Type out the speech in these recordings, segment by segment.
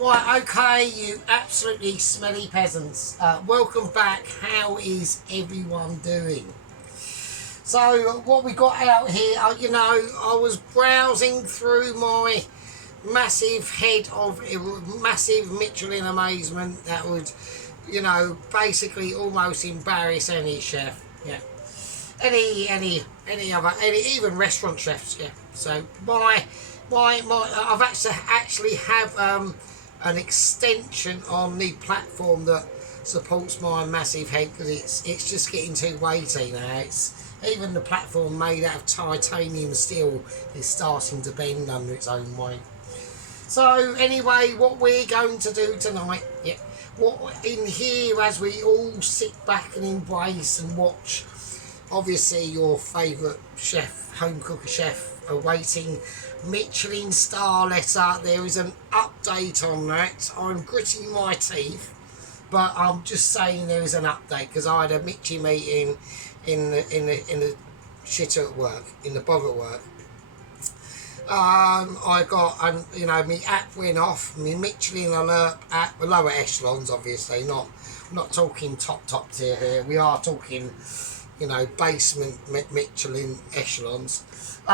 Right, okay, you absolutely smelly peasants. Welcome back. How is everyone doing? So, what we got out here, I was browsing through my massive head of massive Michelin amazement that would, basically almost embarrass any chef. Yeah. Any even restaurant chefs. Yeah. So I've actually have an extension on the platform that supports my massive head because it's just getting too weighty now. It's even the platform made out of titanium steel is starting to bend under its own weight. So anyway, what we're going to do tonight, yeah, what in here as we all sit back and embrace and watch, obviously your favourite chef, home cooker chef, awaiting Michelin star letter. There is an update on that. I'm gritting my teeth, but I'm just saying there is an update because I had a Mitchy meeting in the shit at work, in the bog at work. I got, my app went off, my Michelin alert at lower echelons, obviously, not talking top tier here. We are talking, basement Michelin echelons.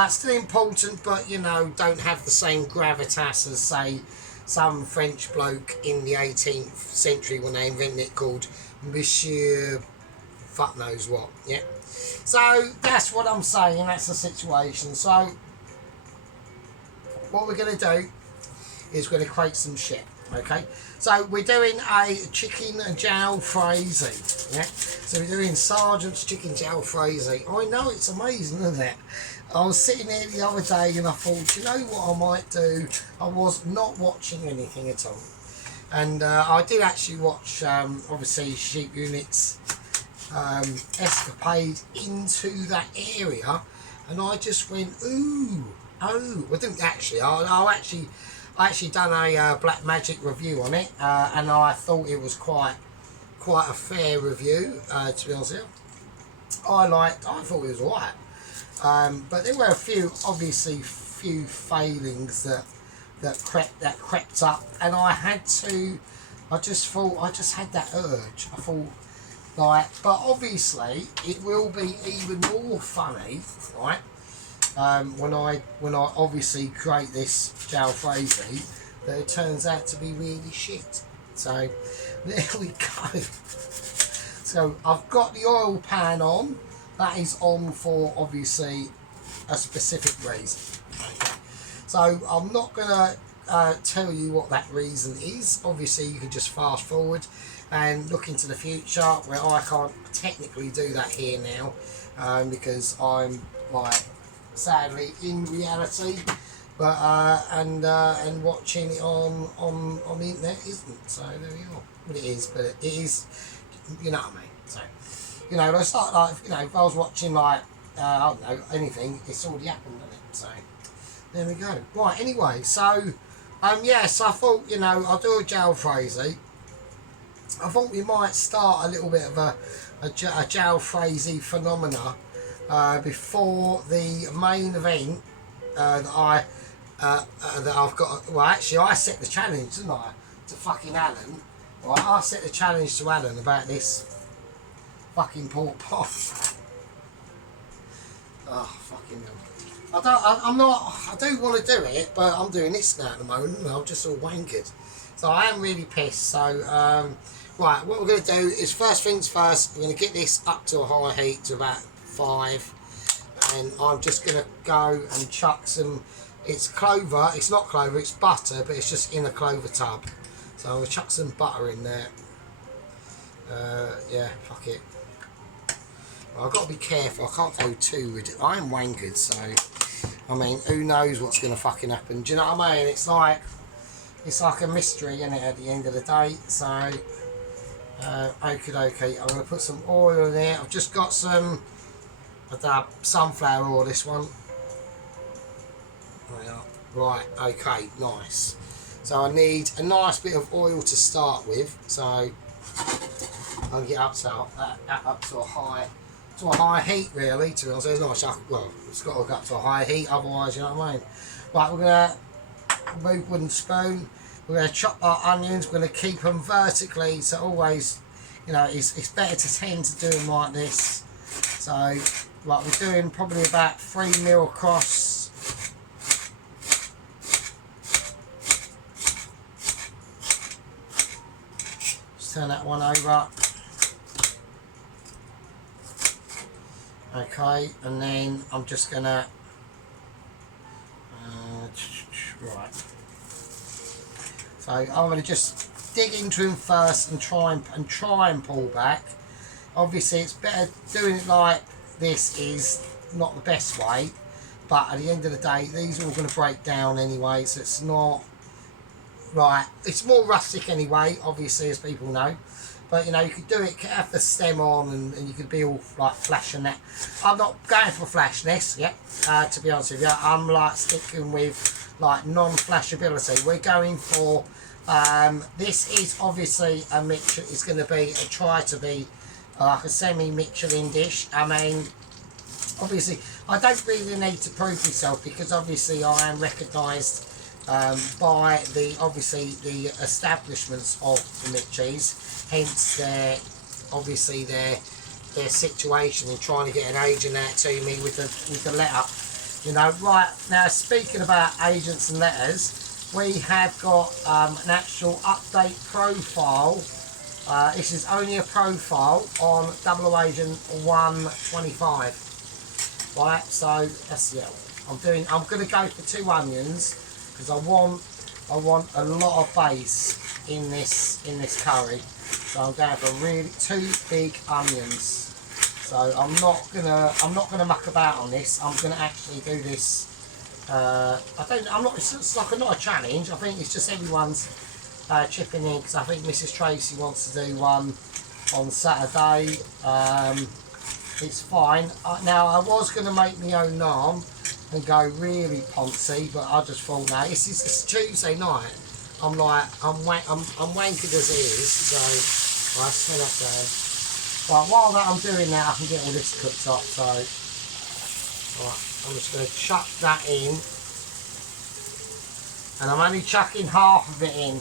Still important, but, don't have the same gravitas as, say, some French bloke in the 18th century when they invented it called Monsieur fuck knows what, yeah. So, that's what I'm saying, that's the situation. So, what we're going to do is we're going to create some shit, okay? So we're doing a chicken Jalfrezi, yeah? So we're doing Sergeant's chicken Jalfrezi. I know, it's amazing, isn't it? I was sitting there the other day and I thought, you know what I might do? I was not watching anything at all. And I did actually watch, obviously, Sheep Unit's escapade into that area. And I just went, ooh. Oh, I didn't actually. I actually done a Black Magic review on it, and I thought it was quite a fair review. To be honest with you, I thought it was alright, but there were a few failings that crept up, and I just had that urge. I thought, but obviously it will be even more funny, right? When I obviously create this Jalfrezi, that it turns out to be really shit. So there we go. So I've got the oil pan on. That is on for obviously a specific reason. Okay. So I'm not gonna tell you what that reason is. Obviously you can just fast forward and look into the future, where I can't technically do that here now, because I'm sadly in reality, but and watching it on the internet isn't. So there we are. Well, it is, but it is, you know what I mean. So it's like if I was watching I don't know, anything, it's already happened, hasn't it? So there we go. Right. Anyway, so yes, I thought I'll do a Jalfrezi. I thought we might start a little bit of a Jalfrezi phenomena. Before the main event that I've got. Well, actually, I set the challenge, didn't I, to fucking Alan? Right, I set the challenge to Alan about this fucking pork pot. Oh, fucking hell! I do want to do it, but I'm doing this now at the moment, and I'm just all wankered. So I am really pissed. So right, what we're going to do is first things first. We're going to get this up to a high heat to about 5, and I'm just going to go and chuck some, it's clover, it's not clover, it's butter, but it's just in a clover tub. So I'm going to chuck some butter in there. Yeah, fuck it. Well, I've got to be careful, I can't go too with it. I am wankered, so I mean, who knows what's going to fucking happen. Do you know what I mean? It's like a mystery, isn't it, at the end of the day. So okie dokie, I'm going to put some oil in there. I've just got some sunflower oil, this one. Right, okay, nice. So I need a nice bit of oil to start with. So I'll get up to a high heat, really. To be honest, it's nice. Well, it's got to go up to a high heat, otherwise, you know what I mean. Right, we're gonna move wooden spoon. We're going to chop our onions. We're going to keep them vertically, so always, you know, it's better to tend to do them like this. So, like, we're doing probably about 3 mil across. Just turn that one over. Okay, and then I'm just going to right. So I'm going to just dig into him first and try and pull back. Obviously, it's better doing it like this is not the best way, but at the end of the day, these are all going to break down anyway, so it's not right. It's more rustic anyway, obviously, as people know. But you know, you could do it, have the stem on, and you could be all like flash and that. I'm not going for flashness yet, to be honest with you. I'm like sticking with like non-flashability. We're going for this is obviously a mixture. It's going to be try to be like a semi-Michelin dish. I mean, obviously, I don't really need to prove myself because obviously I am recognised by the establishments of the Mitchies. Hence their situation in trying to get an agent out to me with the letter. You know, right now, speaking about agents and letters, we have got an actual update profile. This is only a profile on Double Agent 125. Right, so that's I'm going to go for 2 onions because I want a lot of base in this curry. So I'm going for really 2 big onions. So I'm not gonna muck about on this. I'm gonna actually do this. It's like not a challenge. I think it's just everyone's chipping in because I think Mrs. Tracy wants to do one on Saturday. It's fine. Now I was gonna make my own naan and go really poncy, but I just thought, no, it's Tuesday night. I'm wanking as it is, so I spin that down. Right, while I'm doing that, I can get all this cooked up. So, right, I'm just going to chuck that in, and I'm only chucking half of it in,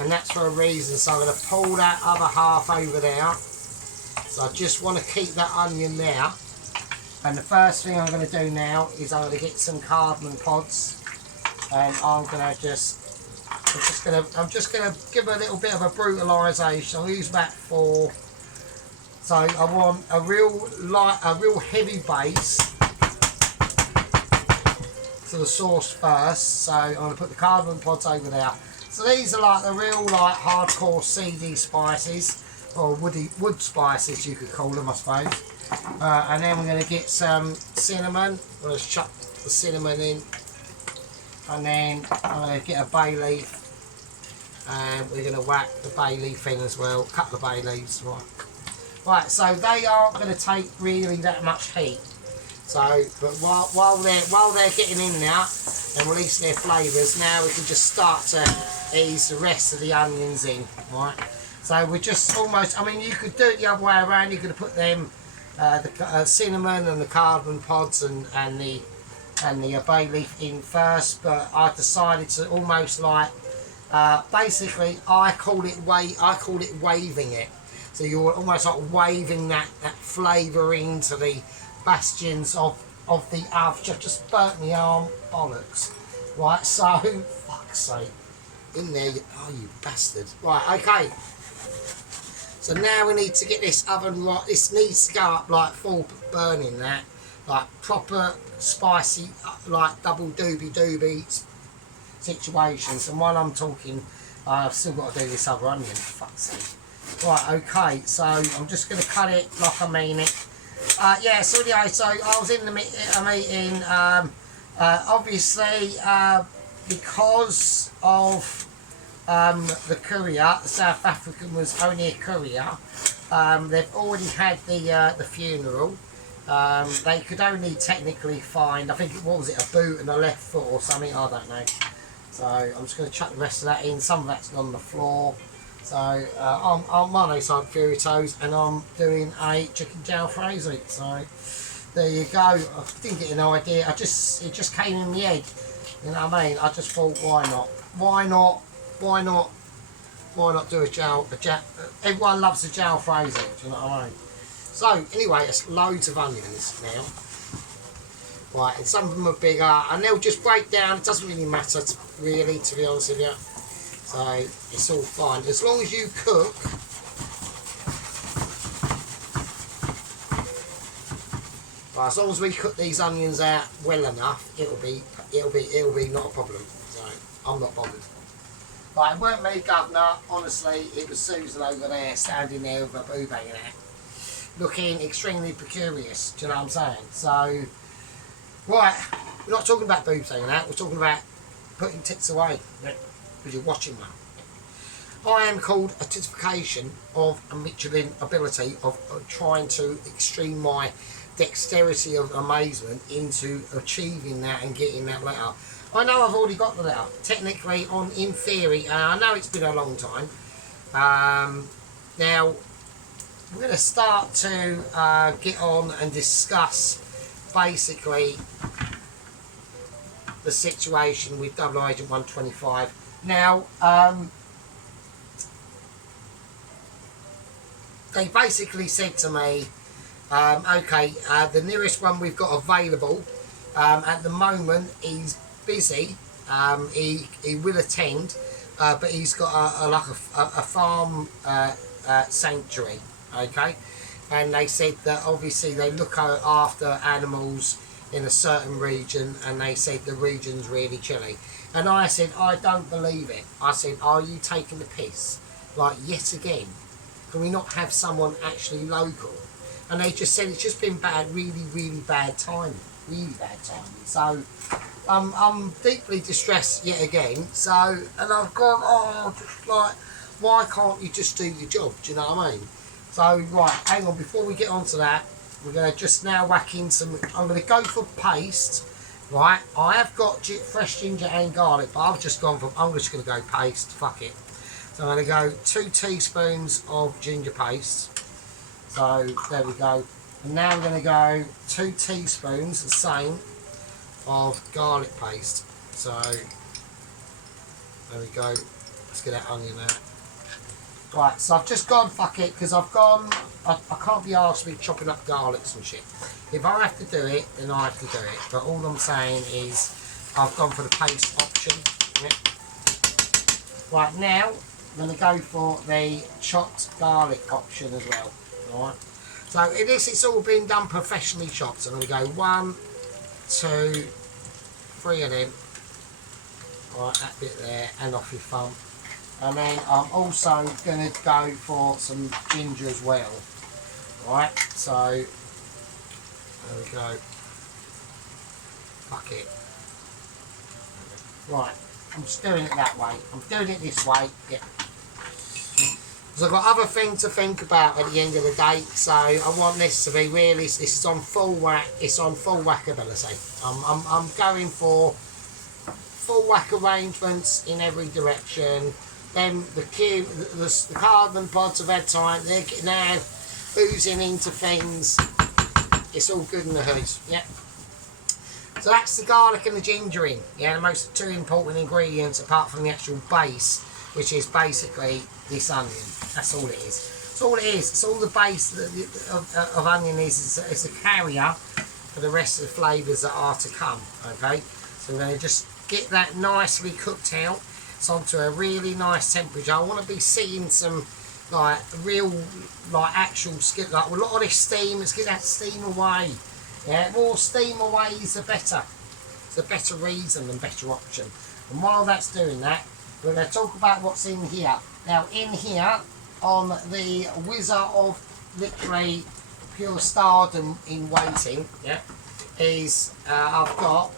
and that's for a reason. So I'm going to pull that other half over there. So I just want to keep that onion there. And the first thing I'm going to do now is I'm going to get some cardamom pods, and I'm just going to give a little bit of a brutalisation. I'll use about 4. So I want a real heavy base to the sauce first. So I'm going to put the cardamom pods over there. So these are like the real like hardcore seedy spices, or wood spices you could call them, I suppose. And then we're going to get some cinnamon. I'm going to chuck the cinnamon in, and then I'm going to get a bay leaf. And we're going to whack the bay leaf in as well. Cut the bay leaves, right. Right, so they aren't going to take really that much heat. So, but while they're getting in now and releasing their flavours, now we can just start to ease the rest of the onions in, right? So we're just almost. I mean, you could do it the other way around. You could put them the cinnamon and the cardamom pods and the bay leaf in first, but I decided to almost like. Basically, I call it waving it. So you're almost like waving that flavour into the bastions of the oven. I've just burnt my arm, bollocks. Right, so fuck's sake, in there, you bastard. Right, okay. So now we need to get this oven right. This needs to go up like full burning, that like proper spicy, like double doobie situations. And while I'm talking, I've still got to do this other onion, for fuck's sake. Right, okay, so I'm just going to cut it like I mean it. Yeah, so anyway, so I was in a meeting, obviously, because of the courier, the South African was only a courier, they've already had the funeral. They could only technically find, I think, what was it, a boot and a left foot or something, I don't know. So I'm just going to chuck the rest of that in. Some of that's on the floor. So I'm on side Furitos, and I'm doing a chicken Jalfrezi. So there you go. I didn't get an idea. It just came in my head. You know what I mean? I just thought, why not? Why not why not? Why not do a everyone loves a Jalfrezi, do you know what I mean? So anyway, it's loads of onions now. Right, and some of them are bigger, and they'll just break down. It doesn't really matter, really, to be honest with you. So it's all fine as long as you cook. Right, as long as we cook these onions out well enough, it'll be not a problem. So I'm not bothered. Right, it weren't me, Governor. Honestly, it was Susan over there, standing there with a boob hanging out, looking extremely precarious. Do you know what I'm saying? So, right, we're not talking about boobs hanging out. We're talking about putting tits away, because you're watching one. I am called a titification of a Michelin ability of trying to extreme my dexterity of amazement into achieving that and getting that letter. I know I've already got the letter, technically, in theory, and I know it's been a long time. Now, we're going to start to get on and discuss, basically, the situation with Double Agent 125. Now, they basically said to me, okay, the nearest one we've got available at the moment is busy. He will attend, but he's got a farm sanctuary, okay, and they said that obviously they look after animals in a certain region, and they said the region's really chilly. And I said, I don't believe it. I said, are you taking the piss? Like, yet again, can we not have someone actually local? And they just said it's just been bad, really bad timing, So I'm deeply distressed yet again. So, and I've gone, oh, just like, why can't you just do your job? Do you know what I mean? So, right, hang on, before we get on to that, we're going to just now whack in some, I'm going to go for paste, right? I have got fresh ginger and garlic, but I've just gone for, I'm just going to go paste, fuck it. So I'm going to go 2 teaspoons of ginger paste. So there we go. And now we're going to go 2 teaspoons, the same, of garlic paste. So there we go. Let's get that onion out. Right, so I've just gone fuck it, because I've gone, I can't be asked me chopping up garlics and shit. If I have to do it, then I have to do it. But all I'm saying is I've gone for the paste option. Yep. Right, now I'm going to go for the chopped garlic option as well. Alright. So in this, it's all been done professionally chopped. So I'm going to go 1, 2, 3 of them. Right, that bit there, and off your thumb. And then I'm also going to go for some ginger as well. Right, so there we go. Fuck it. Right, I'm just doing it that way. I'm doing it this way. Yeah. Because I've got other things to think about at the end of the day. So I want this to be really. This is on full whack. It's on full whack ability. I'm going for full whack arrangements in every direction. Then the carbon pods have had time. They're now oozing into things. It's all good in the hood. Yeah. So that's the garlic and the ginger in. Yeah, the most 2 important ingredients apart from the actual base, which is basically this onion. That's all it is. That's all it is. It's all the base of onion is. It's a carrier for the rest of the flavours that are to come. Okay. So we're going to just get that nicely cooked out. It's onto a really nice temperature. I want to be seeing some like real, like actual skin, like a lot of this steam. Let's get that steam away. Yeah, more steam away is the better. It's a better reason and better option. And while that's doing that, we're going to talk about what's in here. Now, in here, on the Wizard of literally pure stardom in waiting, yeah, is I've got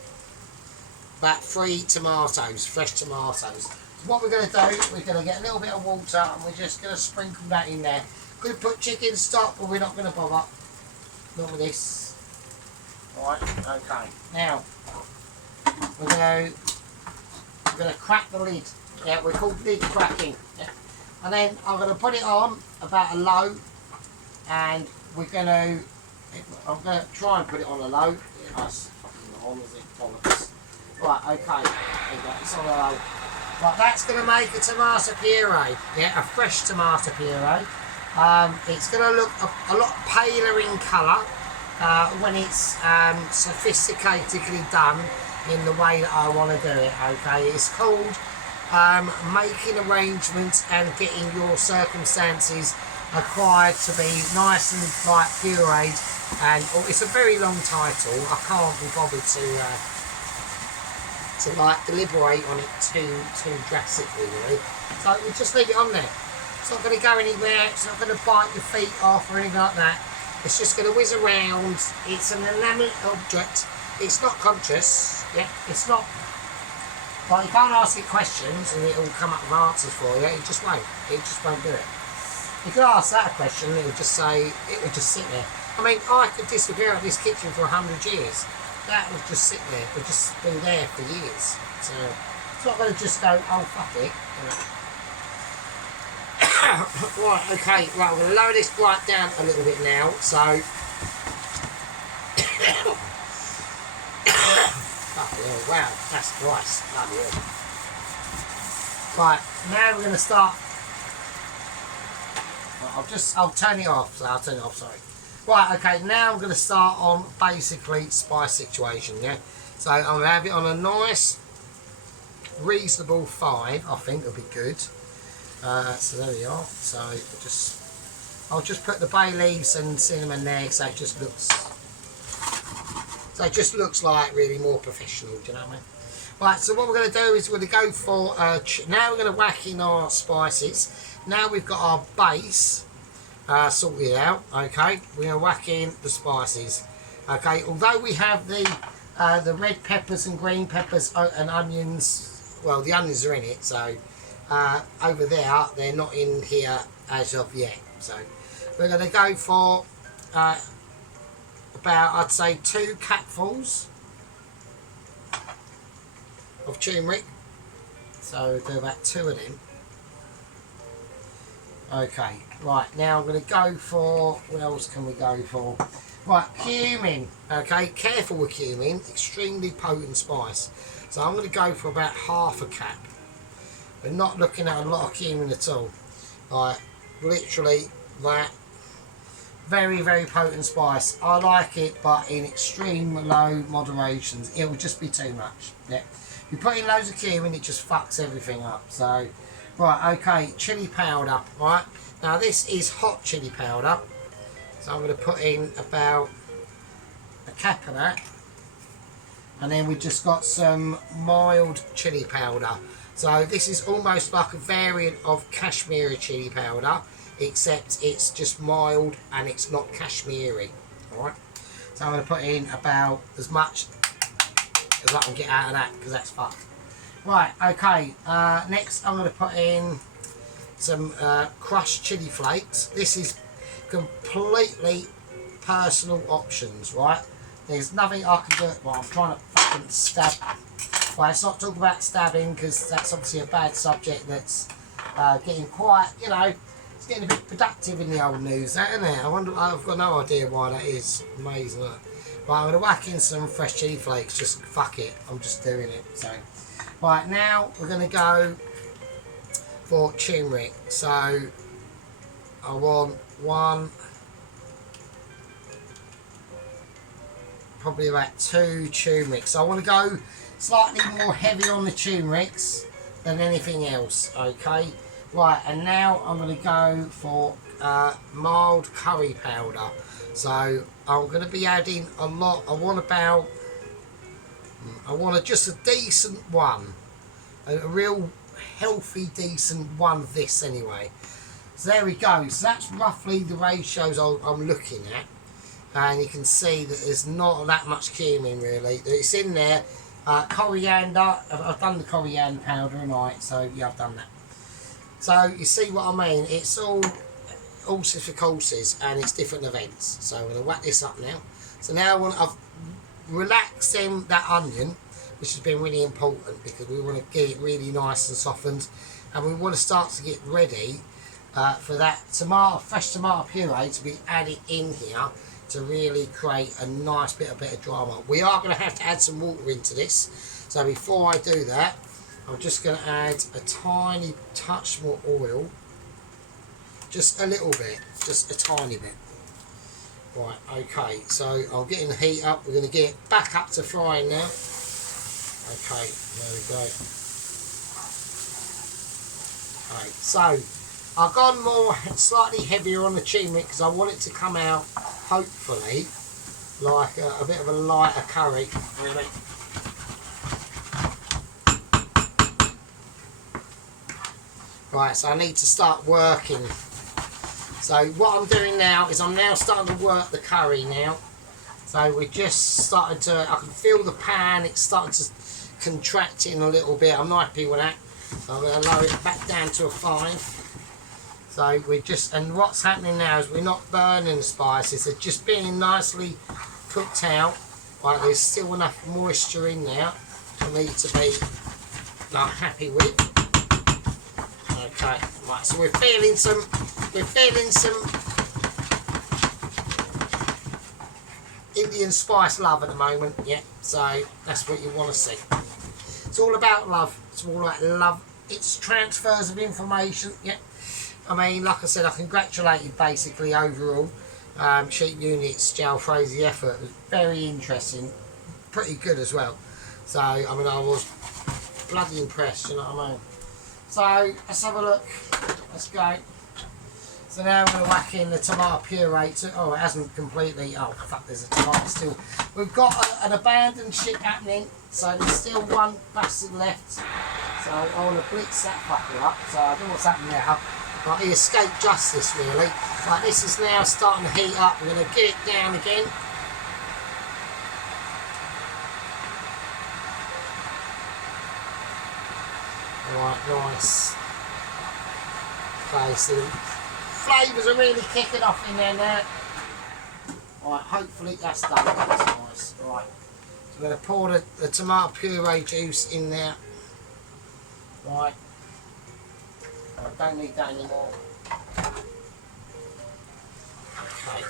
about 3 tomatoes, fresh tomatoes. So what we're going to do, we're going to get a little bit of water and we're just going to sprinkle that in there. Could put chicken stock, but we're not going to bother. Not with this. Alright, okay. Now, we're going to crack the lid. Yeah, we're called lid cracking. Yeah. And then I'm going to put it on about a low, and I'm going to try and put it on a low. Yeah, that's fucking not on, is it? Bollocks. Right, okay. There you go. It's on a low. Right, that's going to make a tomato puree, yeah, a fresh tomato puree. It's going to look a lot paler in colour when it's sophisticatedly done in the way that I want to do it, okay? It's called making arrangements and getting your circumstances acquired to be nice and like pureed, and it's a very long title. I can't be bothered to like deliberate on it too drastically, really. So we just leave it on there. It's not going to go anywhere. It's not going to bite your feet off or anything like that. It's just going to whiz around. It's an inanimate object. It's not conscious. Yeah, it's not. Like, you can't ask it questions and it'll come up with answers for you. It just won't. It just won't do it. You could ask that a question and it would just say, it would just sit there. I mean, I could disappear out of this kitchen for 100 years. That would just sit there. It would just be there for years. So it's not going to just go, oh, fuck it. Right, okay, right, I'm going to lower this right down a little bit now. So, oh, wow, that's nice. Bloody hell. Right, now we're going to start. I'll turn it off. So I'll turn it off, sorry. Right, okay, now I'm going to start on basically spice situation, yeah? So I'm going to have it on a nice, reasonable 5, I think it'll be good. So there we are. So I'll just put the bay leaves and cinnamon there, so it just looks like really more professional, do you know what I mean? Right, so what we're going to do is we're going to go for, now we're going to whack in our spices. Now we've got our base sorted out, okay, we're going to whack in the spices, okay. Although we have the red peppers and green peppers and onions, well, the onions are in it, so over there they're not in here as of yet. So we're going to go for about, I'd say, 2 capfuls of turmeric, so we'll do about 2 of them. Okay, right, now I'm going to go for, what else can we go for? Right, cumin, okay, careful with cumin, extremely potent spice. So I'm going to go for about half a cap. We're not looking at a lot of cumin at all. Like, literally, that, very, very potent spice. I like it, but in extreme low moderations. It will just be too much, yeah. If you put in loads of cumin, it just fucks everything up, so... Right, okay, chilli powder, right? Now this is hot chilli powder. So I'm going to put in about a cap of that. And then we've just got some mild chilli powder. So this is almost like a variant of Kashmiri chilli powder, except it's just mild and it's not Kashmiri, alright? So I'm going to put in about as much as I can get out of that, because that's fucked. Right, okay, next I'm going to put in some crushed chilli flakes. This is completely personal options, right? There's nothing I can do. Well, I'm trying to fucking stab. Well, let's not talk about stabbing, because that's obviously a bad subject that's getting quite, you know, it's getting a bit productive in the old news, isn't it? I wonder, I've got no idea why that is. Amazing, isn't it? Right, I'm going to whack in some fresh chilli flakes, just fuck it, I'm just doing it, so... Right, now we're going to go for turmeric. So I want probably about 2 turmeric. So I want to go slightly more heavy on the turmerics than anything else, okay? Right, and now I'm going to go for mild curry powder. So I'm going to be adding a lot. I want just a decent one, a real healthy decent one of this anyway. So there we go. So that's roughly the ratios I'm looking at, and you can see that there's not that much cumin really. It's in there. Coriander, I've done the coriander powder tonight, so yeah, I've done that. So you see what I mean? It's all horses for courses, and it's different events. So I'm going to whack this up now. So now I've relaxing that onion, which has been really important, because we want to get it really nice and softened, and we want to start to get ready for that fresh tomato puree to be added in here to really create a nice bit of drama. We are going to have to add some water into this, so before I do that, I'm just going to add a tiny touch more oil. Just a little bit, just a tiny bit. Right, okay, so I'll get in the heat up. We're going to get it back up to frying now. Okay, there we go. Okay, so I've gone more, slightly heavier on the turmeric because I want it to come out, hopefully, like a bit of a lighter curry. Right, so I need to start working. So what I'm doing now is I'm now starting to work the curry now. So we're just starting to, I can feel the pan, it's starting to contract in a little bit. I'm not happy with that. So I'm going to lower it back down to a 5. So we're just, and what's happening now is we're not burning the spices, they're just being nicely cooked out. Right, there's still enough moisture in there for me to be like happy with. Okay, right, so we're feeling some Indian spice love at the moment, yeah, so that's what you want to see. It's all about love, it's all about love, it's transfers of information, yeah. I mean, like I said, I congratulated basically overall Sheep Unit's Jalfrezi effort. It was very interesting, pretty good as well. So, I mean, I was bloody impressed, you know what I mean? So, let's have a look, let's go. So now we're going to whack in the tomato puree. Oh, it hasn't completely, oh fuck, there's a tomato still. We've got an abandoned ship happening, so there's still one bastard left. So I want to blitz that fucker up, so I don't know what's happening now. Like, he escaped justice really. Like, this is now starting to heat up, we're going to get it down again. Alright, nice. Okay, so flavours are really kicking off in there now. Alright, hopefully that's done. That's nice. Right. So we're going to pour the tomato puree juice in there. Right. I don't need that anymore. Okay.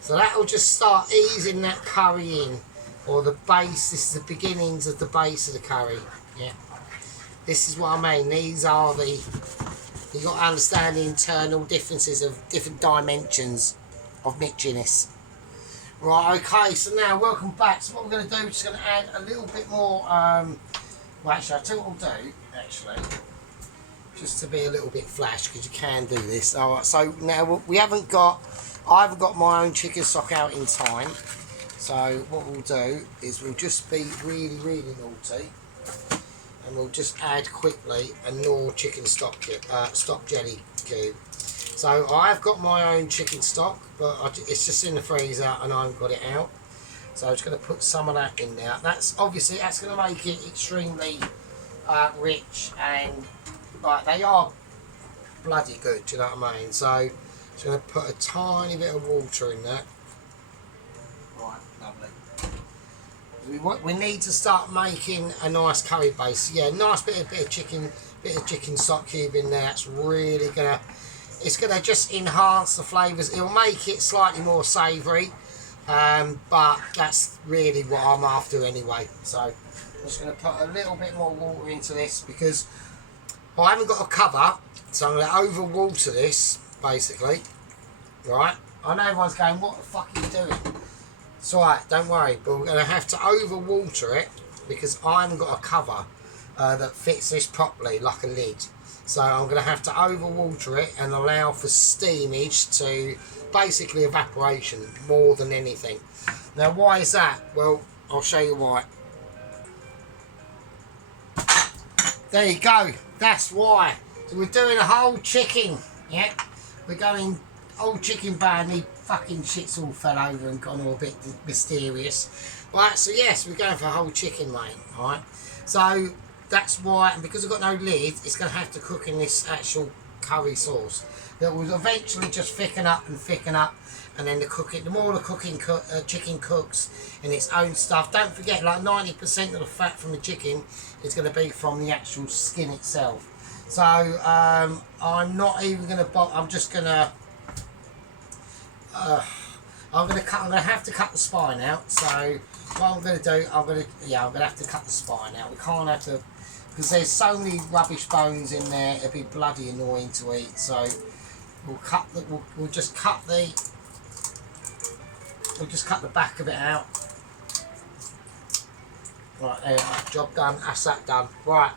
So that will just start easing that curry in. Or the base, this is the beginnings of the base of the curry. Yeah. This is what I mean. These are the, you've got to understand the internal differences of different dimensions of mixiness. Right, okay, so now welcome back. So what we're going to do, we're just going to add a little bit more, well actually I'll tell you what I'll do, actually, just to be a little bit flash, because you can do this. Alright, so now we haven't got, I haven't got my own chicken stock out in time, so what we'll do is we'll just be really, really naughty, and we'll just add quickly a Knorr chicken stock jelly cube. So I've got my own chicken stock, but it's just in the freezer and I haven't got it out. So I'm just going to put some of that in there. That's obviously, that's going to make it extremely rich, and like, they are bloody good, do you know what I mean? So I'm just going to put a tiny bit of water in there. Right, lovely. We need to start making a nice curry base. Yeah, nice bit of chicken stock cube in there. That's really gonna, it's gonna just enhance the flavours. It'll make it slightly more savoury, but that's really what I'm after anyway. So I'm just gonna put a little bit more water into this because I haven't got a cover, so I'm gonna over water this basically. Right? I know everyone's going, what the fuck are you doing? It's alright, don't worry, but we're going to have to over water it because I haven't got a cover that fits this properly, like a lid. So I'm going to have to over water it and allow for steamage to basically evaporation more than anything. Now why is that? Well, I'll show you why. There you go, that's why. So we're doing a whole chicken, yeah? We're going whole chicken badly. Fucking shit's all fell over and gone all a bit mysterious. Right, so yes, we're going for a whole chicken, mate. Alright, so that's why, and because I've got no lid, it's going to have to cook in this actual curry sauce that will eventually just thicken up, and then the more the chicken cooks in its own stuff. Don't forget, like 90% of the fat from the chicken is going to be from the actual skin itself. So I'm not even going to, I'm just going to, I'm gonna have to cut the spine out, so what I'm going to do, I'm going to have to cut the spine out. We can't have to, because there's so many rubbish bones in there. It'd be bloody annoying to eat. So we'll just cut the back of it out. Right there, job done. That's that done. Right,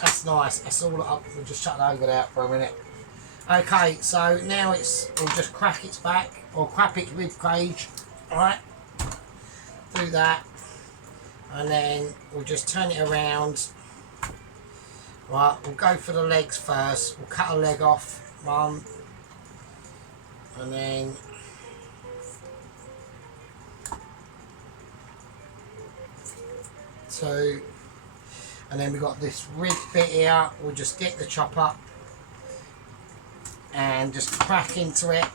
that's nice. That's all up. We'll just shut that over there for a minute. Okay, so now we'll just crack its back or crack its rib cage. Alright, do that, and then we'll just turn it around. Right, we'll go for the legs first. We'll cut a leg off, one, and then two, and then we've got this rib bit here. We'll just get the chopper and just crack into it,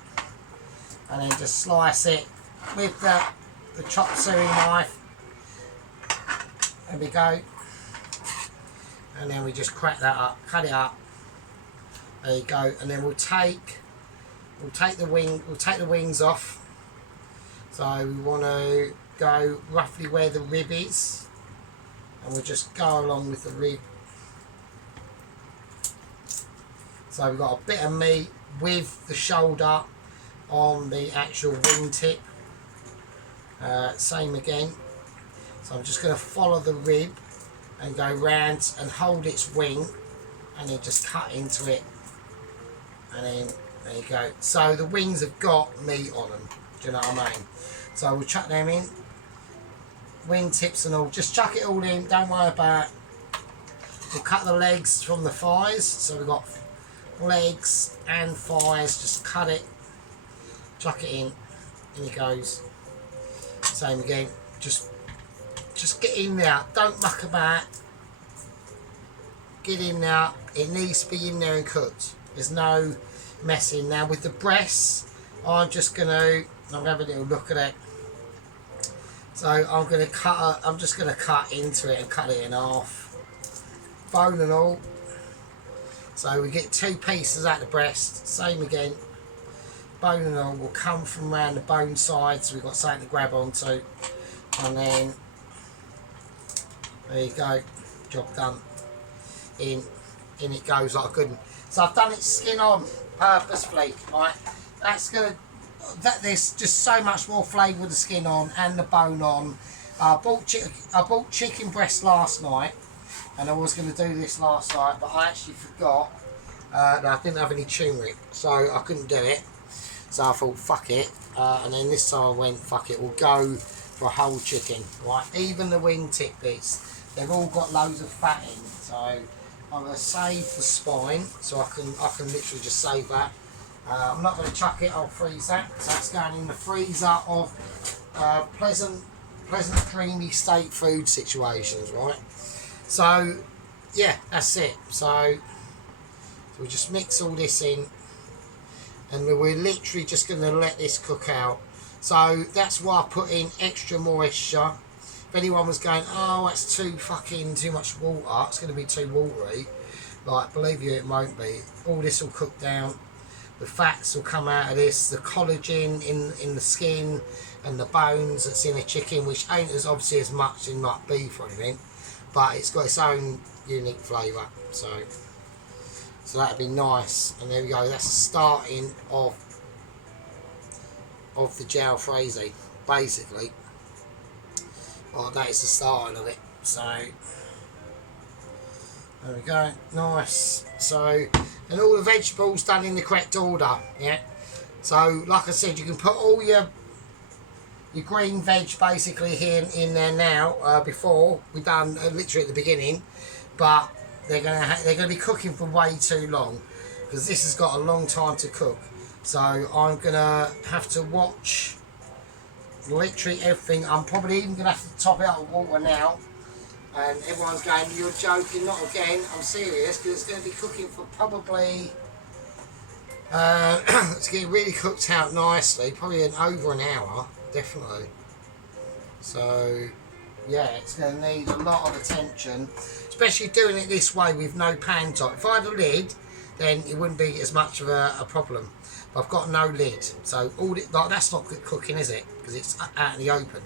and then just slice it with the chop suey knife. There we go. And then we just crack that up, cut it up. There you go. And then we'll take the wings off. So we want to go roughly where the rib is, and we'll just go along with the rib. So we've got a bit of meat with the shoulder on the actual wing tip. Same again. So I'm just going to follow the rib and go round and hold its wing, and then just cut into it, and then there you go. So the wings have got meat on them, do you know what I mean? So we'll chuck them in, wing tips and all, just chuck it all in, don't worry about it. We'll cut the legs from the thighs, so we've got legs and thighs, just cut it, chuck it in it goes. Same again, just get in there, don't muck about, get in there. It needs to be in there and cooked, there's no messing. Now with the breasts, I'm just going to have a little look at it. So I'm just going to cut into it and cut it in half, bone and all. So we get two pieces out the breast, same again, bone and all will come from around the bone side, so we've got something to grab onto, and then there you go, job done. In it goes like a good one. So I've done its skin on purposefully, right? There's just so much more flavour with the skin on and the bone on. I bought chicken breast last night, and I was going to do this last night, but I actually forgot that I didn't have any turmeric, so I couldn't do it. So I thought, fuck it, and then this time I went, fuck it, we'll go for a whole chicken, right? Even the wing tip bits, they've all got loads of fat in, so I'm going to save the spine, so I can literally just save that. I'm not going to chuck it, I'll freeze that, so that's going in the freezer of pleasant creamy state food situations, right? So yeah, that's it. So we just mix all this in, and we're literally just going to let this cook out. So that's why I put in extra moisture. If anyone was going, oh, that's too much water, it's going to be too watery, like, believe you, it won't be. All this will cook down, the fats will come out of this, the collagen in the skin and the bones that's in a chicken, which ain't as obviously as much in like beef or anything, but it's got its own unique flavour. So that'd be nice. And there we go, that's the starting of the Jalfrezi, basically. Well, that is the starting of it. So there we go, nice. So, and all the vegetables done in the correct order, yeah. So like I said, you can put all your green veg basically here in there now. Before we done literally at the beginning, but they're gonna be cooking for way too long, because this has got a long time to cook. So I'm gonna have to watch literally everything. I'm probably even gonna have to top it up with water now. And everyone's going, you're joking, not again. I'm serious, because it's going to be cooking for probably it's getting really cooked out nicely, probably over an hour, definitely. So yeah, it's going to need a lot of attention, especially doing it this way with no pan top. If I had a lid, then it wouldn't be as much of a problem, but I've got no lid, so all like, that's not good cooking, is it? Because it's out in the open.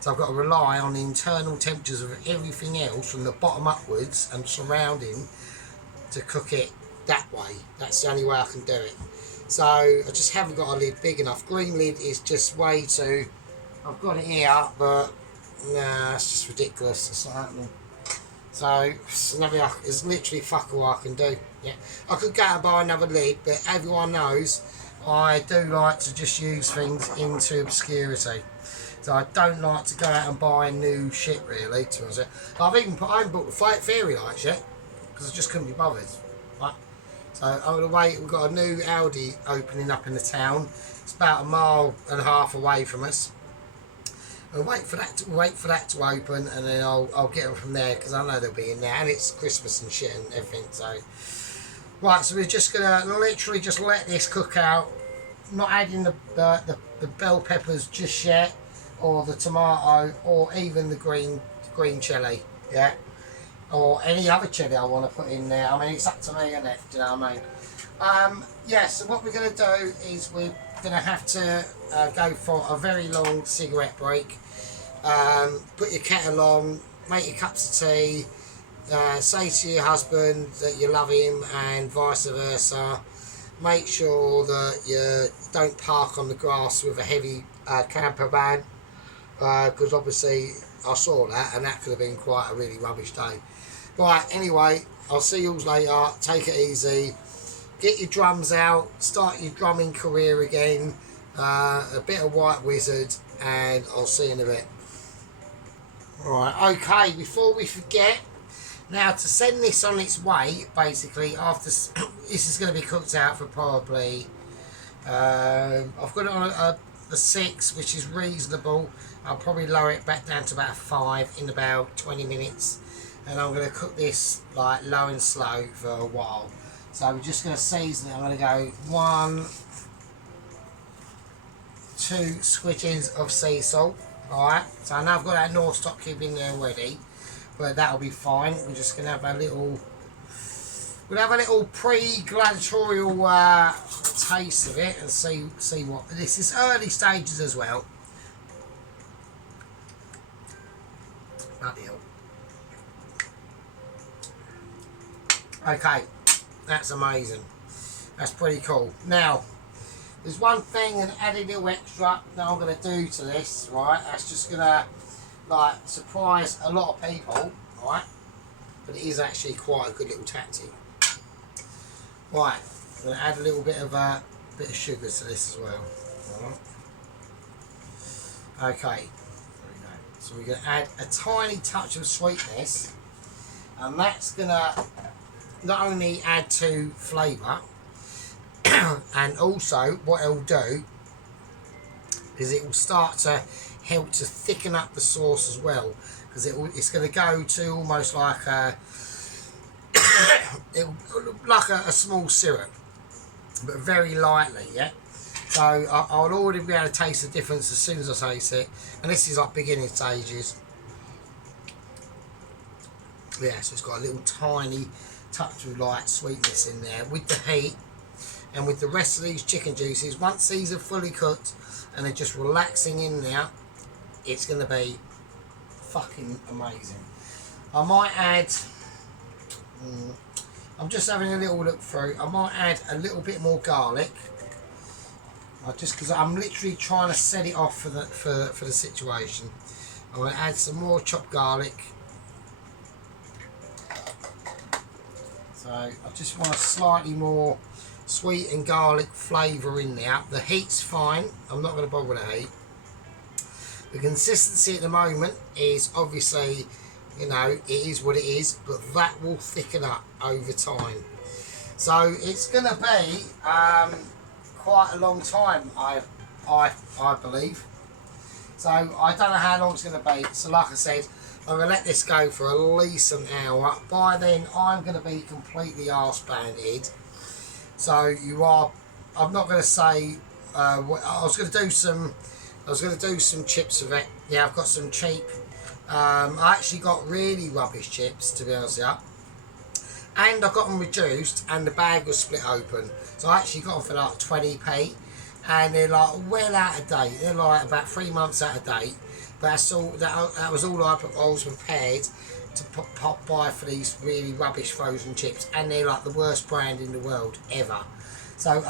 So I've got to rely on the internal temperatures of everything else from the bottom upwards and surrounding to cook it that way. That's the only way I can do it. So I just haven't got a lid big enough. Green lid is just way too... I've got it here, but nah, it's just ridiculous. It's not happening. So it's literally fuck all I can do. Yeah, I could go and buy another lid, but everyone knows I do like to just use things into obscurity. So I don't like to go out and buy new shit, really, to be honest. I haven't bought the fairy lights yet because I just couldn't be bothered. Right? So I'm going to wait. We've got a new Aldi opening up in the town. It's about 1.5 miles away from us. I'll wait for that to open, and then I'll get them from there because I know they'll be in there, and it's Christmas and shit and everything. So right, so we're just gonna literally just let this cook out. Not adding the bell peppers just yet, or the tomato, or even the green chilli, yeah, or any other chilli I want to put in there. I mean, it's up to me, isn't it? Do you know what I mean? Yeah. So what we're gonna do is we're gonna have to go for a very long cigarette break. Put your kettle on, make your cups of tea, say to your husband that you love him and vice versa. Make sure that you don't park on the grass with a heavy camper van, because obviously I saw that and that could have been quite a really rubbish day. Right, anyway, I'll see you all later. Take it easy. Get your drums out, start your drumming career again, a bit of White Wizard, and I'll see you in a bit. Right, okay, before we forget, now to send this on its way, basically, after this is going to be cooked out for probably, I've got it on a 6, which is reasonable. I'll probably lower it back down to about a 5 in about 20 minutes, and I'm going to cook this like low and slow for a while. So we're just going to season it. I'm going to go 1, 2 squidges of sea salt. Alright, so I know I've got that North Stock cube in there already, but that'll be fine. We're just going to have a little, pre-gladiatorial taste of it and see what this is. Early stages as well. Bloody hell. Okay, that's amazing. That's pretty cool. Now, there's one thing, an added little extra that I'm going to do to this, right? That's just going to, like, surprise a lot of people, right? But it is actually quite a good little tactic. Right, I'm going to add a little bit of sugar to this as well. Right. Okay, there we go. So we're going to add a tiny touch of sweetness, and that's going to not only add to flavour, and also what it'll do is it will start to help to thicken up the sauce as well, because it's going to go to almost like a a small syrup, but very lightly, yeah. So I'll already be able to taste the difference as soon as I taste it, and this is like beginning stages. Yeah, so it's got a little tiny touch of light sweetness in there with the heat. And with the rest of these chicken juices, once these are fully cooked and they're just relaxing in there, it's going to be fucking amazing. I might add, I'm just having a little look through, I might add a little bit more garlic, just because I'm literally trying to set it off for the situation. I'm going to add some more chopped garlic. So I just want a slightly more sweet and garlic flavour in there. The heat's fine. I'm not going to bother with the heat. The consistency at the moment is obviously, you know, it is what it is, but that will thicken up over time. So it's going to be quite a long time, I believe. So I don't know how long it's going to be. So like I said, I'm going to let this go for at least an hour. By then, I'm going to be completely arse-banded. So I'm not going to say, I was going to do some chips of it. Yeah, I've got some cheap, I actually got really rubbish chips, to be honest with you. And I got them reduced, and the bag was split open. So I actually got them for like 20p, and they're like well out of date. They're like about 3 months out of date. But that's all. That was all I was prepared to pop by for these really rubbish frozen chips, and they're like the worst brand in the world ever. So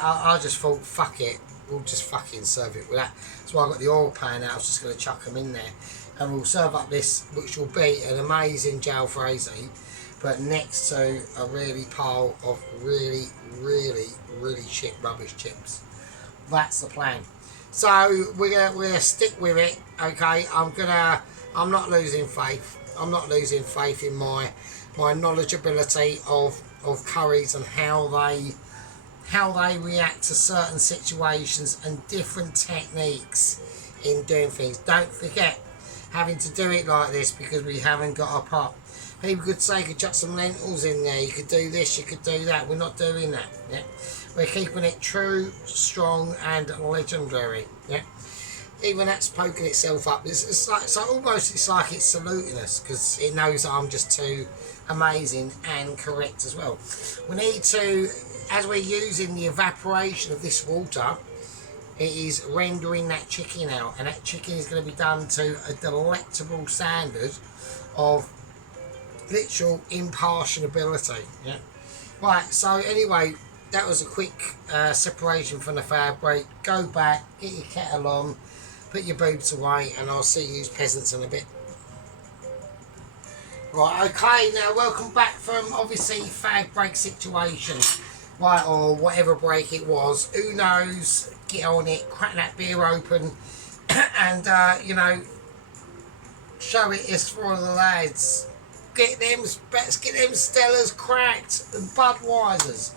I just thought, fuck it, we'll just fucking serve it with that. So I got the oil pan out. I was just going to chuck them in there, and we'll serve up this, which will be an amazing Jalfrezi, but next to a really pile of really shit rubbish chips. That's the plan. So we're gonna stick with it. Okay, I'm not losing faith. I'm not losing faith in my knowledgeability of curries and how they react to certain situations and different techniques in doing things. Don't forget, having to do it like this because we haven't got a pot. People could say you could chuck some lentils in there, you could do this, you could do that. We're not doing that. Yeah? We're keeping it true, strong and legendary. Yeah? Even that's poking itself up. It's like it's saluting us because it knows that I'm just too amazing and correct as well. We need to, as we're using the evaporation of this water, it is rendering that chicken out, and that chicken is going to be done to a delectable standard of literal impartiality. Yeah. Right. So anyway, that was a quick separation from the fabric. Go back, get your kettle on, put your boobs away, and I'll see you peasants in a bit. Right, okay, now welcome back from obviously fag break situation. Right, or whatever break it was. Who knows? Get on it, crack that beer open, and you know, show it is for the lads. Get them Stellas cracked and Budweisers.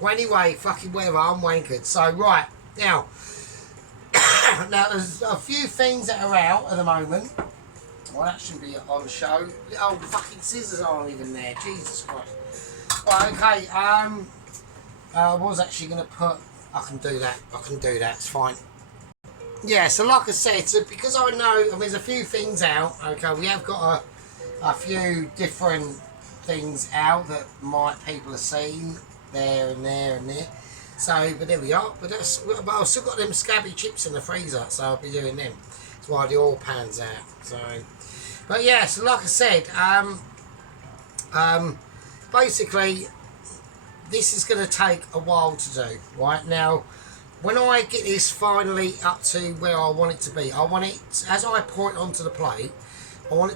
Well, anyway, fucking whatever, I'm wankered. So, right, now, there's a few things that are out at the moment. Well, that shouldn't be on the show. Oh, fucking scissors aren't even there. Jesus Christ. Right, okay, I was actually going to put... I can do that, it's fine. Yeah, so like I said, so because I know there's a few things out, okay, we have got a few different things out that people have seen there and there and there. So, but there we are. But I've still got them scabby chips in the freezer, so I'll be doing them. That's why the oil pan's out. So, but yeah, so like I said, basically, this is going to take a while to do. Right now, when I get this finally up to where I want it to be, I want it, as I pour it onto the plate, I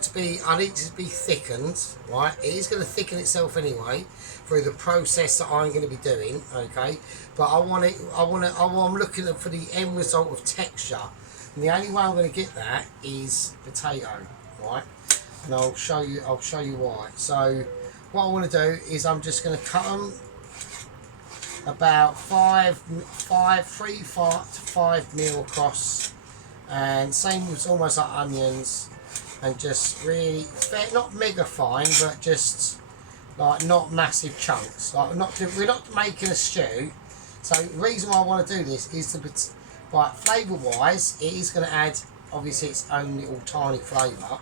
need it to be thickened, right? It is going to thicken itself anyway through the process that I'm going to be doing, okay? But I'm looking for the end result of texture, and the only way I'm going to get that is potato, right? And I'll show you why. So what I want to do is I'm just going to cut them about 3 to 5 mil across, and same with almost like onions. And just really, not mega fine, but just like not massive chunks. Like we're not making a stew. So the reason why I want to do this is flavour wise, it is going to add obviously its own little tiny flavour.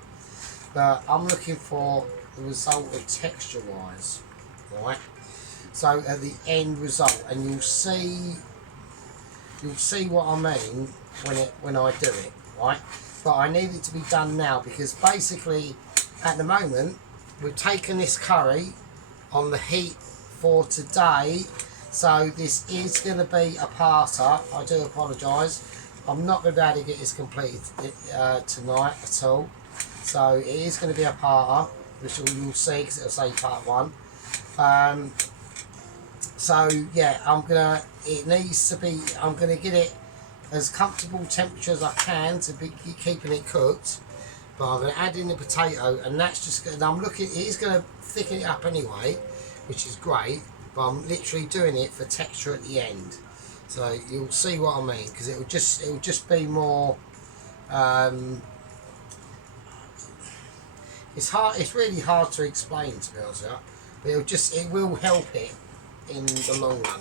But I'm looking for the result of texture wise, right? So at the end result, and you'll see what I mean when I do it, right? But I need it to be done now because basically at the moment we've taken this curry on the heat for today, so this is going to be a parter. I do apologise, I'm not going to be able to get this completed tonight at all, so it is going to be a parter, which you'll see because it'll say part 1. So yeah, I'm going to get it as comfortable temperature as I can to be keeping it cooked, but I'm going to add in the potato, and that's just going to, it is going to thicken it up anyway, which is great, but I'm literally doing it for texture at the end. So you'll see what I mean, because it will just be more, it's really hard to explain, to be honest with you, but it will help it in the long run.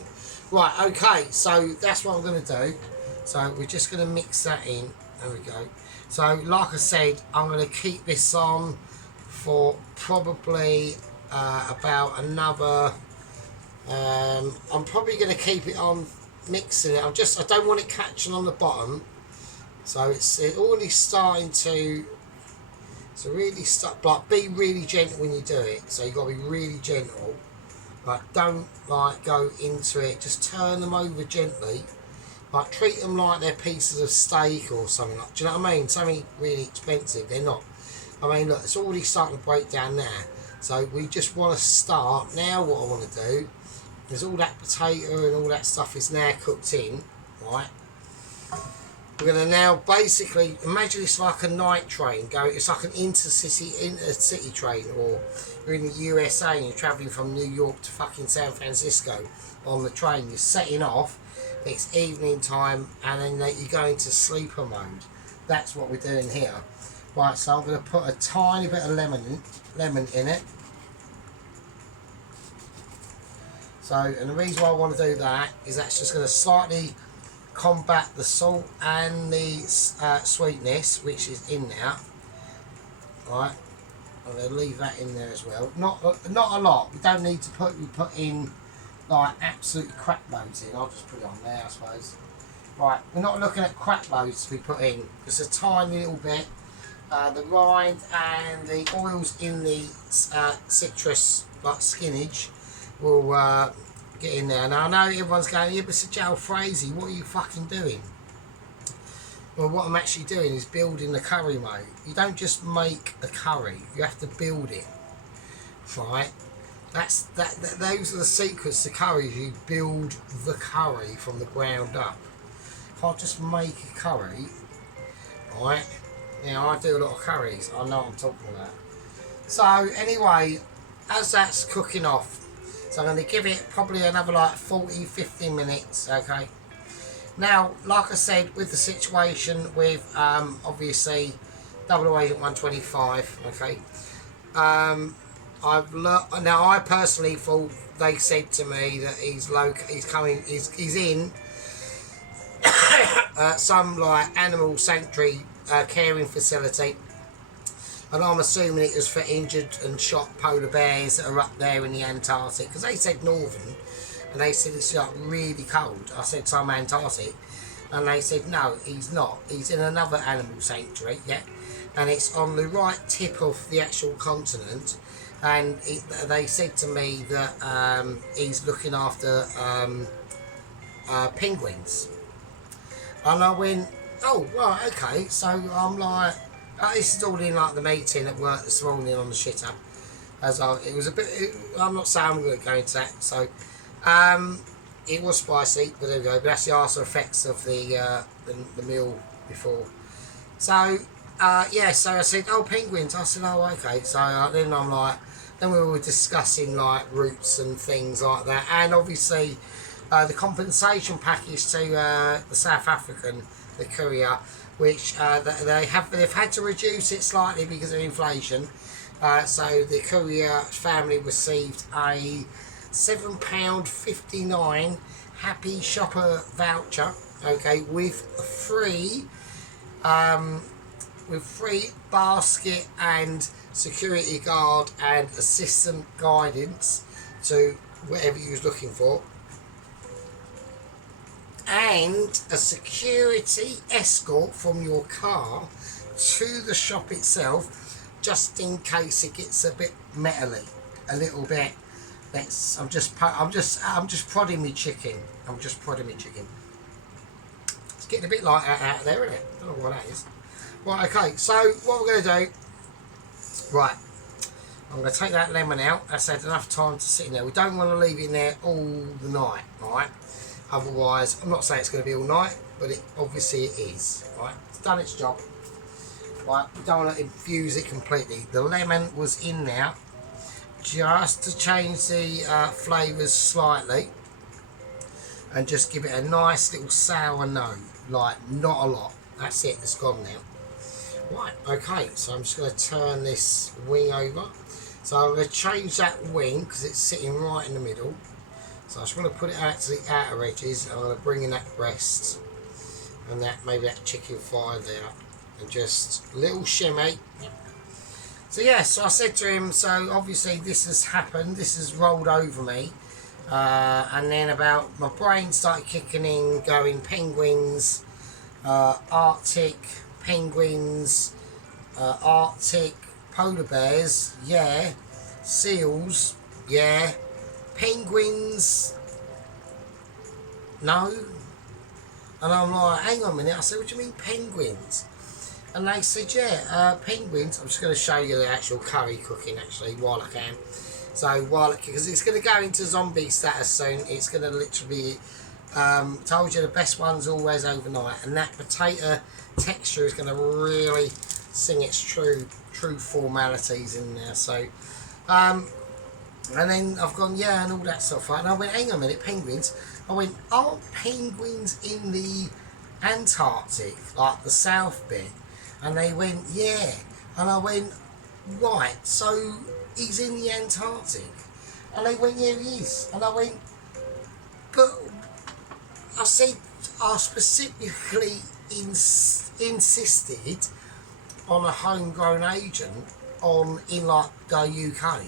Right, okay, so that's what I'm going to do. So we're just going to mix that in. There we go. So like I said, I'm going to keep this on for probably about another... I'm probably going to keep it on mixing it. I don't want it catching on the bottom So it's already starting to. So really start, like, be really gentle when you do it. So you got to be really gentle. Like, don't like go into it. Just turn them over gently. Like, treat them like they're pieces of steak or something. Like, do you know what I mean? Something really expensive. They're not. I mean, look, it's already starting to break down now. So we just want to start now. What I want to do is all that potato and all that stuff is now cooked in, right? We're going to now basically imagine it's like a night train going. It's like an intercity train, or you're in the USA and you're travelling from New York to fucking San Francisco on the train. You're setting off. It's evening time, and then you go into sleeper mode. That's what we're doing here. Right, so I'm going to put a tiny bit of lemon in it. So, and the reason why I want to do that is that's just going to slightly combat the salt and the sweetness which is in there. Right, I'm going to leave that in there as well. Not a lot. We don't need to put in like absolute crap loads in. I'll just put it on there, I suppose. Right, we're not looking at crap loads to be put in. Just a tiny little bit. The rind and the oils in the citrus, like spinach, will get in there. Now I know everyone's going, yeah, but it's a Jalfrezi, what are you fucking doing? Well, what I'm actually doing is building the curry, mate. You don't just make a curry, you have to build it, right? Those are the secrets to curries. You build the curry from the ground up. You can't just make a curry, right? Now, I do a lot of curries, I know what I'm talking about. So anyway, as that's cooking off, so I'm going to give it probably another like 40-50 minutes, okay? Now, like I said, with the situation with obviously Double Agent 125, okay? Now I personally thought they said to me that he's in some like animal sanctuary caring facility. And I'm assuming it was for injured and shot polar bears that are up there in the Antarctic. Because they said northern, and they said it's like really cold. I said some Antarctic, and they said no, he's not. He's in another animal sanctuary, yeah. And it's on the right tip of the actual continent. And they said to me that he's looking after penguins. And I went, oh, right, okay. So I'm like, this is all in like the meeting at work this morning on the shitter. It was a bit. I'm not saying I'm going to go into that. So, it was spicy, but there we go. But that's the after effects of the meal before. So, yeah. So I said, oh, penguins. I said, oh, okay. So then I'm like, then we were discussing like routes and things like that, and obviously the compensation package to the South African, the courier, which they've had to reduce it slightly because of inflation. So the courier family received a £7.59 Happy Shopper voucher, okay, with free basket and security guard and assistant guidance to whatever you was looking for, and a security escort from your car to the shop itself, just in case it gets a bit metally, a little bit. I'm just prodding me chicken. It's getting a bit like that out there, isn't it? I don't know what that is. Right, okay. So what we're going to do? Right, I'm going to take that lemon out. That's had enough time to sit in there. We don't want to leave it in there all the night, right? Otherwise, I'm not saying it's going to be all night, but obviously it is, right? It's done its job, right? We don't want to infuse it completely. The lemon was in there just to change the flavours slightly and just give it a nice little sour note, like not a lot. That's it, it's gone now. Right, okay, so I'm just going to turn this wing over. So I'm going to change that wing because it's sitting right in the middle. So I just want to put it out to the outer edges. I'm going to bring in that breast and that, maybe that chicken thigh there, and just a little shimmy. So yeah, so I said to him, so obviously this has happened, this has rolled over me, and then about my brain started kicking in, going penguins, Arctic penguins, Arctic polar bears, yeah. Seals, yeah. Penguins, no. And I'm like, hang on a minute. I said, what do you mean penguins? And they said, yeah, penguins. I'm just going to show you the actual curry cooking actually while I can. So while because it's going to go into zombie status soon, it's going to literally be, told you the best one's always overnight, and that potato texture is going to really sing its true formalities in there. So, and then I've gone, yeah, and all that stuff, right? And I went, hang on a minute, penguins. I went, aren't penguins in the Antarctic, like the south bit? And they went, yeah. And I went, right, so he's in the Antarctic? And they went, yeah, he is. And I went, but I said, I specifically insisted on a homegrown agent in like the UK.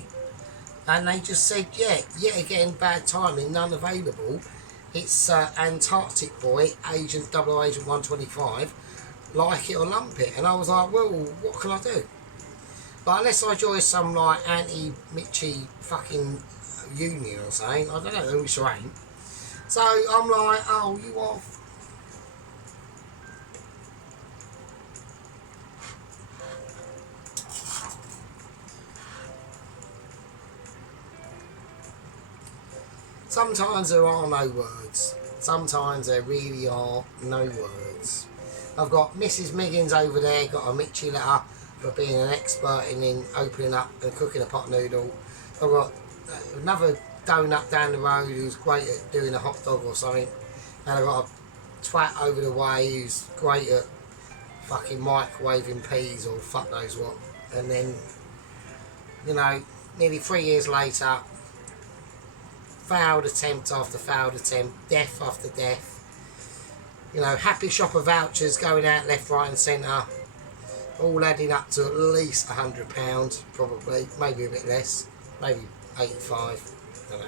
And they just said, yeah, yet again, bad timing, none available. It's Antarctic boy, double agent 125, like it or lump it. And I was like, well, what can I do? But unless I join some like anti-Mitchy fucking union or something, I don't know, which I ain't. So I'm like, oh, you are. Sometimes there are no words. Sometimes there really are no words. I've got Mrs. Miggins over there, got a Mitchy letter for being an expert in opening up and cooking a pot noodle. I've got another donut down the road who's great at doing a hot dog or something. And I've got a twat over the way who's great at fucking microwaving peas or fuck knows what. And then, you know, nearly 3 years later, failed attempt after failed attempt, death after death. You know, happy shopper vouchers going out left, right and centre, all adding up to at least £100, probably, maybe a bit less, maybe 85, I don't know.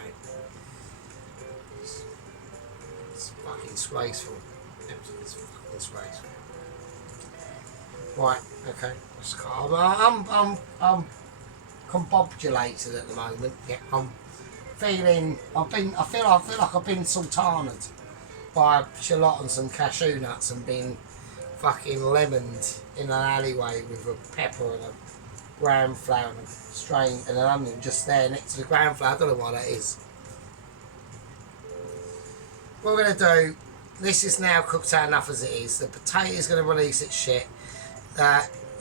It's fucking disgraceful. It's fucking disgraceful. Right, okay. I'm combobulated at the moment. Yeah, I'm feeling. I feel like I've been sultanaed by shallots and cashew nuts and been fucking lemoned in an alleyway with a pepper and a ground flour and a strain and an onion just there next to the ground flour. I don't know why that is. What we're going to do, this is now cooked out enough as it is. The potato is going to release its shit.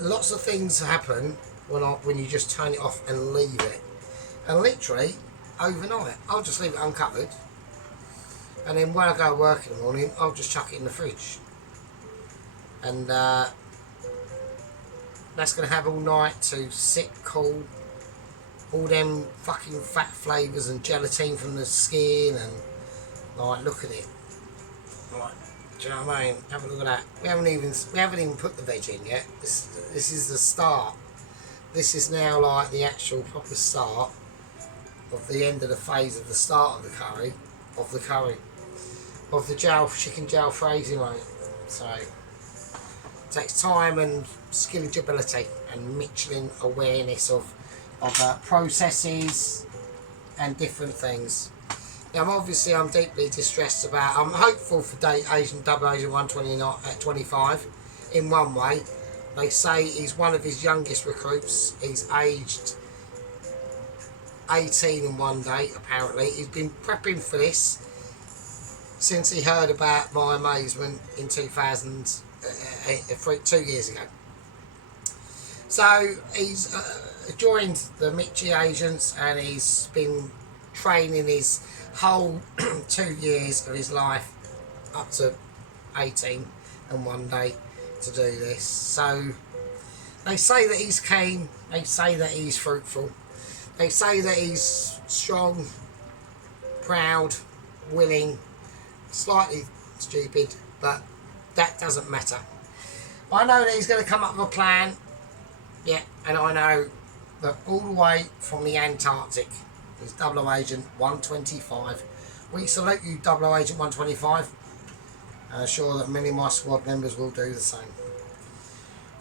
Lots of things happen when you just turn it off and leave it. And literally, overnight, I'll just leave it uncovered. And then when I go to work in the morning, I'll just chuck it in the fridge. And that's going to have all night to sit cool. All them fucking fat flavours and gelatine from the skin and like, look at it. Right, do you know what I mean? Have a look at that. We haven't even put the veg in yet. This is the start. This is now like the actual proper start of the end of the phase of the start of the curry, of the chicken Jalfrezi, mate. So it takes time and skillability and Michelin awareness of processes and different things. Now, I'm deeply distressed about. I'm hopeful for double agent 125 in one way. They say he's one of his youngest recruits. He's aged 18 in one day, apparently. He's been prepping for this since he heard about my amazement in 2000, 2 years ago. So he's joined the Mitchy agents and he's been training his whole 2 years of his life up to 18 and one day to do this. So they say that he's keen, they say that he's fruitful, they say that he's strong, proud, willing, slightly stupid, but that doesn't matter. I know that he's going to come up with a plan, yeah, and I know that all the way from the Antarctic is double agent 125. We salute you, double agent 125. And I'm sure that many of my squad members will do the same.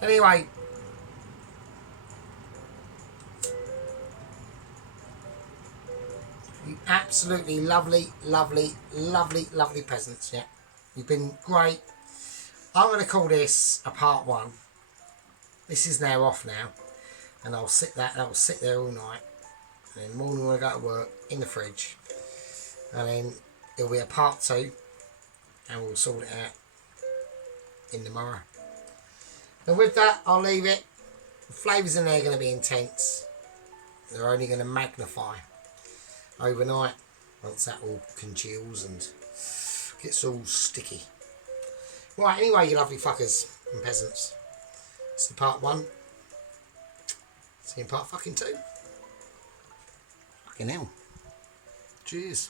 Anyway, you absolutely lovely, lovely, lovely, lovely peasants, yeah. You've been great. I'm going to call this a part 1. This is now off now. And I'll sit there all night. And in the morning when I go to work, in the fridge. And then it'll be a part 2. And we'll sort it out in tomorrow. And with that, I'll leave it. The flavours in there are going to be intense. They're only going to magnify overnight once that all congeals and gets all sticky. Right, anyway, you lovely fuckers and peasants. It's the part 1. See you in part fucking 2. Fucking hell. Cheers.